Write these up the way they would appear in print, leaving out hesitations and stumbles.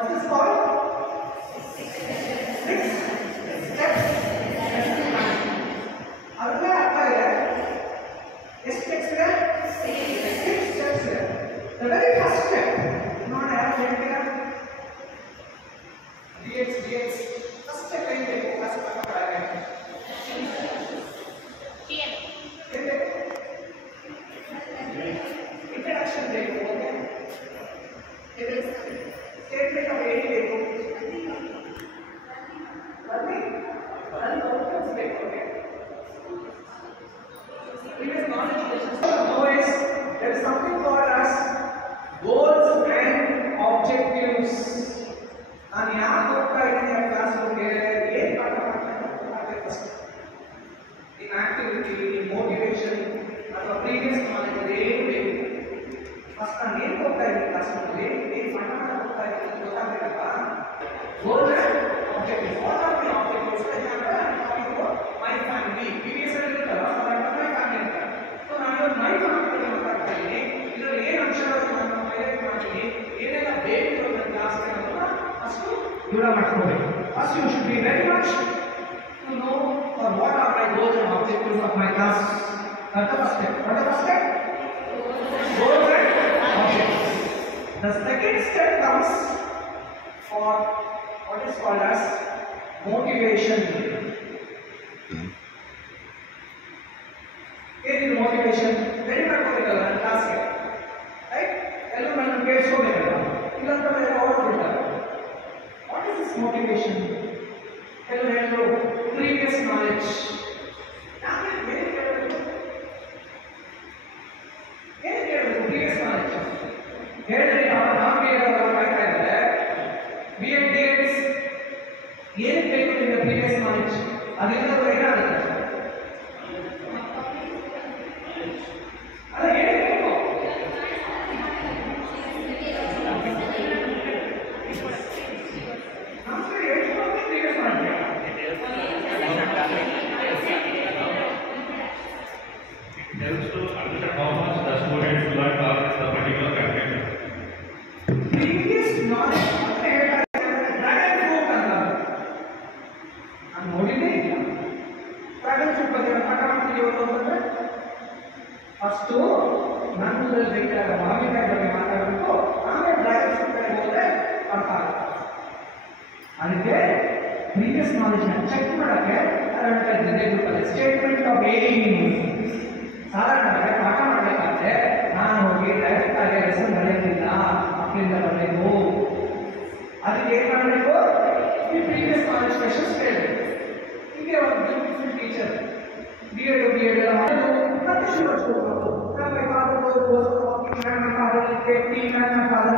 What's this called? Six steps. ಅರ್ಥ ಇದೆ. ಎಷ್ಟು steps ಇದೆ? Six steps ಇದೆ. The very first step. ನೋಡಿ ಯಾರು ಹೇಳ್ತೀರಾ? DX. First step ಏನಿದೆ? ಕ್ಲಾಸ್ ಪಕ್ಕಕ್ಕೆ. Introduction ಬೇಕು. ಓಕೆ. Statement of aim ಬೇಕು. ಅಲ್ಲಿ outcomes ಬೇಕು. Okay. Previous knowledge is there is something called as goals and objectives. ನಾನು ಯಾಕೆ ಹೋಗ್ತಾ ಇದ್ದೀನಿ ಆ ಕ್ಲಾಸ್ ರೂಮ್ಗೆ ಏನು ಪಾಠ ಮಾಡ್ತಾ ಫಸ್ಟ್ ಇನ್ ಆಕ್ಟಿವಿಟಿ ಇನ್ ಮೋಟಿವೇಶನ್ ಅಥವಾ ಪ್ರೀವಿಯಸ್ ನಾಲೆಜ್ ಏನು ಬೇಕು ಫಸ್ಟ್ ನಾನು ಏನು ಹೋಗ್ತಾ ಇದ್ದೀನಿ ಕ್ಲಾಸ್ ರೂಮ್ಗೆ ಏನು ಪಾಠ ಮಾಡಕ್ಕೆ ಹೋಗ್ತಾ ಇದ್ದೀನಿ ಗೊತ್ತಾಗಬೇಕಲ್ಲ. Goal and objectives. What are my objectives? My family previous ಅಲ್ಲಿ ಇರುತ್ತಲ್ಲ ಮೈ ಫ್ಯಾಮಿಲಿ ಅಂತ. ಸೊ ನಾನು ಮೈ ಫ್ಯಾಮಿಲಿ ಮಾತಾಡ್ತಾ ಇದ್ದೀನಿ. ಇದರಲ್ಲಿ ಏನು ಅಂಶಗಳನ್ನು ನಾನು ಹೈಲೈಟ್ ಮಾಡ್ತೀನಿ, ಏನೆಲ್ಲ ಬೇಕು ನನ್ನ ಕ್ಲಾಸ್ಗೆ ಅನ್ನೋದನ್ನ ಫಸ್ಟು ದೂರ ಮಾಡ್ಕೋಬೇಕು. First you should be very much to know for what are my goals and objectives of my class. That's the first step. What is the first step? Goals and objectives. The second step comes for what is called as motivation. What is motivation? Very practical class here. Right? Hello, I am going to what is this motivation? Hello. Previous knowledge. Previous knowledge. Here BMDX. ಏನು ಬೇಕು ನಿಮಗೆ previous knowledge? ಅದರಿಂದ ಏನಾಗುತ್ತೆ? ಅಲ್ಲ ಏನು ಬೇಕು? ನಮಗೆ ಎಷ್ಟು previous knowledge? It helps to understand how much the students learn about the particular content. Previous knowledge first ನನ್ನದಲ್ಲಿ ಬೇಕಾದ ಮಾವಿನಕಾಯಿ ಬಗ್ಗೆ ಮಾತಾಡಬೇಕು, ಆಮೇಲೆ ಡ್ರ್ಯಾಗನ್ ಫ್ರೂಟ್ ಕಡೆ ಹೋದರೆ ಅರ್ಥ ಆಗುತ್ತೆ. ಅದಕ್ಕೆ ಪ್ರೀವಿಯಸ್ ನಾಲೆಜ್ನ ಚೆಕ್ ಮಾಡೋಕ್ಕೆ ಸ್ಟೇಟ್ಮೆಂಟ್ ಆಫ್ ಏಮ್. ಸಾಧಾರಣವಾಗಿ ಪಾಠ ಮಾಡಬೇಕಾದ್ರೆ ನಾನು ಹೋಗಿ ಡೈರೆಕ್ಟ್ ಆಗಿ ಹೆಸರು ಬರೆಯೋದಿಲ್ಲ, ಮಕ್ಕಳಿಂದ ಬರಬೇಕು. ಅದಕ್ಕೆ ಏನು ಮಾಡಬೇಕು? ಈ ಪ್ರೀವಿಯಸ್ ನಾಲೆಜ್ ಕ್ವೆಶನ್ಸ್ ಕೇಳಬೇಕು. ಹೀಗೆ ಒಂದು ಬ್ಯೂಟಿಫುಲ್ ಟೀಚರ್ ಬಿ ಎಡ್ ಎಲ್ಲ ಮಾಡೋದು ಮತ್ತೆ ಶುರು ಹಚ್ಕೋಬೇಕು. My father was walking around, my father is 15 and my father.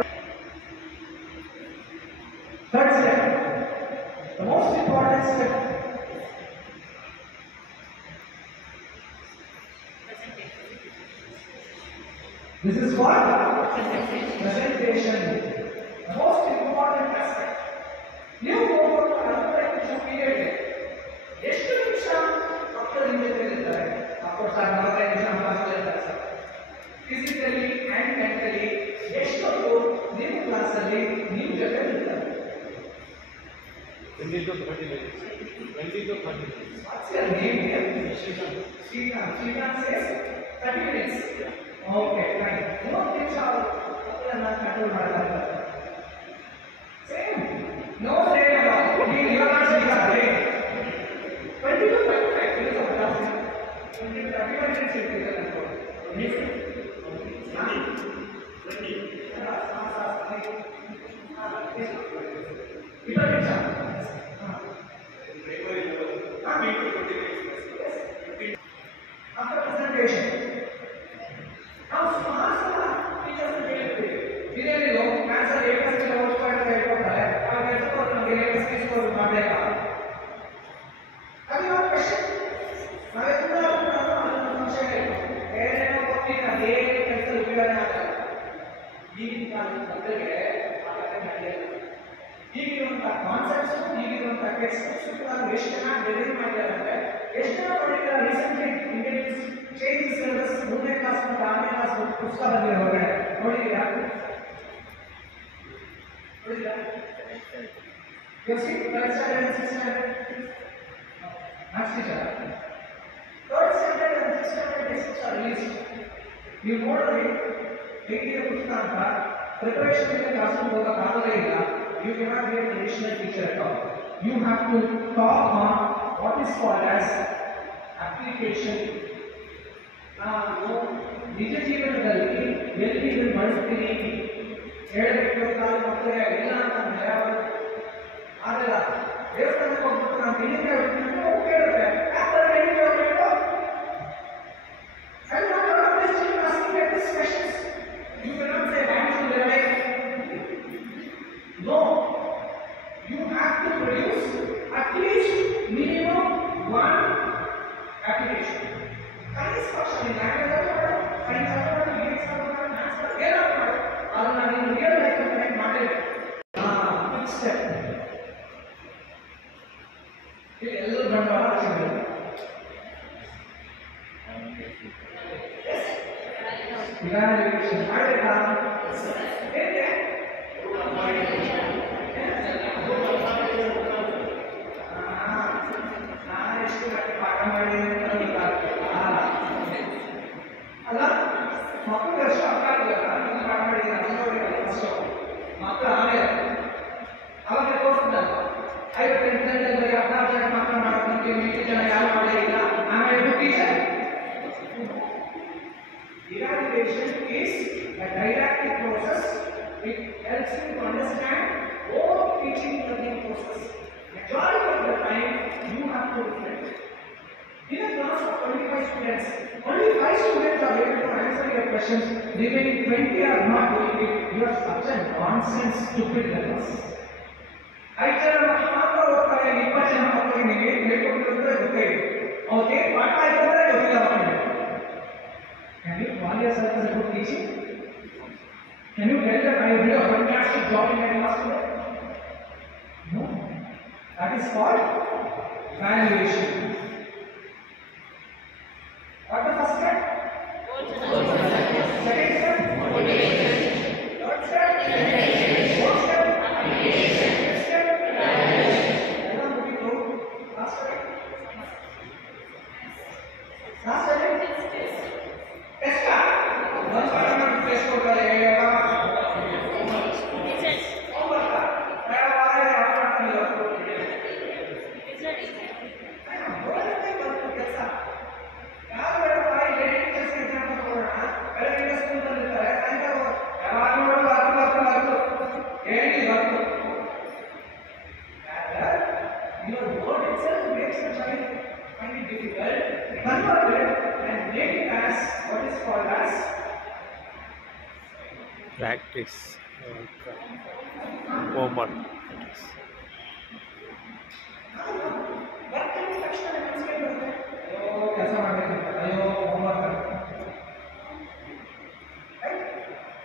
Third step, the most important step. This is what? Presentation. The most important aspect. ನೀವು ಹೋಗ್ಬೇಕು ಅನ್ನೋ ಪೀರಿಯಡ್ಗೆ ಎಷ್ಟು ನಿಮಿಷ ಮಕ್ಕಳು ನಿಮ್ಮ ಜೊತೆ ಇರ್ತಾರೆ? ಅಫ್ಕೋರ್ಸ್ 45 ನಿಮಿಷ ಕ್ಲಾಸಲ್ಲಿ ಇರ್ತಾರೆ ಸರ್. ಫಿಸಿಕಲಿ ಆ್ಯಂಡ್ ಮೆಂಟಲಿ ಎಷ್ಟೊತ್ತು ನಿಮ್ಮ ಕ್ಲಾಸಲ್ಲಿ ನಿಮ್ಮ ಜೊತೆ ಇರ್ತಾರೆ? 20 to 30 minutes. 20 to 30 minutes. What's your name here? Srikanth says 30 minutes. Okay, fine. 30 ನಿಮಿಷ ಮಕ್ಕಳನ್ನ ಕಂಟ್ರೋಲ್ ಮಾಡ್ತಾರೆ. Same. No brain at all. You are not Srikanth, right? 20 to 35 minutes of class. 20 to 35 minutes ಇರ್ತೀರ control. After presentation, now smart teachers ಇದೇನಿದು cancer ಏಕಸ್ಗೆ ಓದ್ಕೊಂಡು ಹೇಳ್ಕೊಡ್ತಾರೆ. ಆ ಕೆಲಸ ನಮಗೆ ಏಕಸ್ಗೆ ಸ್ಕೋರ್ ಮಾಡಬೇಕಾ? ಅದು ಒಂದು ಕ್ವೆಶ್ಚನ್. ನಾವೆಲ್ಲ ಸಂಶಯ ಇಲ್ಲ. ಏನೇನೋ ಗೊತ್ತಿಲ್ಲ, ಅದೇ ಕೆಲಸ ಉಪಯೋಗ ಆಗಲ್ಲ. ಈಗಿನ ಕಾಲದ ಮಕ್ಕಳಿಗೆ ಮಾತಾಡೋಕೆ ನಡೆಯಲ್ಲ. ಈಗಿರುವಂಥ ಕಾನ್ಸೆಪ್ಟ್ಸ್, ಈಗಿರುವಂಥ ಟೆಕ್ಸ್ಟ್ ಬುಕ್ಸ್ ನಾವು ಎಷ್ಟು ಚೆನ್ನಾಗಿ ಡೆಲಿವರಿ ಮಾಡಿದ್ದಾರೆ ಅಂದರೆ, ಎಷ್ಟು ಜನ ನೋಡಿದ್ರೆ ರೀಸೆಂಟ್ಲಿ ಇಂಟೆಲಿಜೆನ್ಸ್ ಚೇಂಜ್ ಸಿಲೆಬಸ್ 3ನೇ ಕ್ಲಾಸ್ ಮತ್ತು 6ನೇ ಕ್ಲಾಸ್ ಪುಸ್ತಕ ಬಂದಿದೆ ಹೊರಗಡೆ ನೋಡಿದ್ದೀರಾ? You see, third standard and sixth standard. Maths teacher. Third standard and sixth standard texts are released. You moderate, take the pustaka, preparation in the classroom hoga kaagale illa. You cannot be a traditional teacher at all. You have to talk on what is called as application. ನಾನು ನಿಜ ಜೀವನದಲ್ಲಿ ಎಲ್ಲಿ ಇದನ್ನು ಬಳಸ್ತೀನಿ ಹೇಳಬೇಕು ಅಂತ ಮತ್ತೆ ಇಲ್ಲ ಅಂತ ಭಯ ಬರುತ್ತೆ. ಆಗಲ್ಲ. ದೇವಸ್ಥಾನಕ್ಕೆ ಹೋಗ್ಬಿಟ್ಟು ನಾನು ತೆಂಗಿನಕಾಯಿ ಹೊಡಿತೀನಿ ಅಂತ ಹೋಗಿ ಕೇಳುತ್ತೆ. ಯಾಕೆ ತೆಂಗಿನಕಾಯಿ ಹೊಡಿಬೇಕು? I will not allow this children asking like these questions. You cannot say why to their life. No. You have to produce at least minimum one application. Science function in language science physics maths ಅದನ್ನ ನೀವು real life ಅಲ್ಲಿ ಮಾಡಬೇಕು. Fix step ಎಲ್ಲರೂ ಬಂಡವಾಳ ಹಾಕಿದ್ದಾರೆ. Evaluation ಮಾಡಬೇಕಾ? ಹೇಗೆ? ನಾನು ಎಷ್ಟು ಪಾಠ ಮಾಡಿದ್ದೀನಿ ಅಲ್ಲ ಮಕ್ಕಳು ಎಷ್ಟು ಅರ್ಥ ಆಗಿಲ್ಲ. ನೀವು ಪಾಠ ಮಾಡಿದ್ದೀರ ಫಸ್ಟ್ ಮಕ್ಕಳು ಆಮೇಲೆ ಅವಾಗ ತೋರಿಸಿದ್ದಲ್ಲ 58 16 ಜನ ಮಾತ್ರ ಮಾಡ್ಕೊಂತೀವಿ, ಮಿಕ್ಕಿದ ಜನ ಯಾರು ಮಾಡೇ ಇಲ್ಲ. ಆಮೇಲೆ teacher evaluation is a didactic process. It helps you to understand all teaching learning process. Majority of the time you have to reflect. In a class of 25 students, only 5 students are able to answer your questions. Remaining 20 are not doing it. You are such a nonsense, stupid learners. 5 ಜನ ಮಾತ್ರ ಓದ್ತಾರೆ, 20 ಜನ ಮಕ್ಕಳಿಗೆ ನೀವು ಏನು ಹೇಳ್ಕೊಟ್ಟಿರೋದ್ರೆ ಗೊತ್ತಿದೆ. ಅವ್ರಿಗೆ ಪಾಠ ಆಯ್ತಂದ್ರೆ ಗೊತ್ತಿಲ್ಲ ಅವರಿಗೆ. Can you call yourself as a good teacher? Can you tell that I did a fantastic job in my class today? No. That is called valuation. What the first step? Second step? Third step? Fourth step? Fifth step? All moving through. Last step? Last step? Test का? one parameter test को करेगा। Homework का? क्या बात है आप करते हो? बोलते नहीं करते कैसा? यार मेरा भाई लेडी टीचर्स के एग्जाम को पढ़ना, पहले मेरे स्कूल में लेता है, साइंस का वो, यार नोट बात ये नहीं बात यार, your word itself makes the child find it difficult. Convert it and make it as what is called as practice homework. कैसा मारने अयो होमवर्क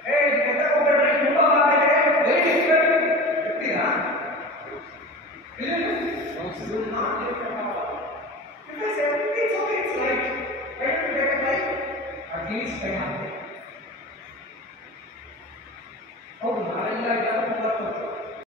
ए कहता को कर रही हूं बाबा है वेरी डिफिकल्ट कितनी ना you not live for power because everything is okay, it's light. Why don't you get a light? At least I have it.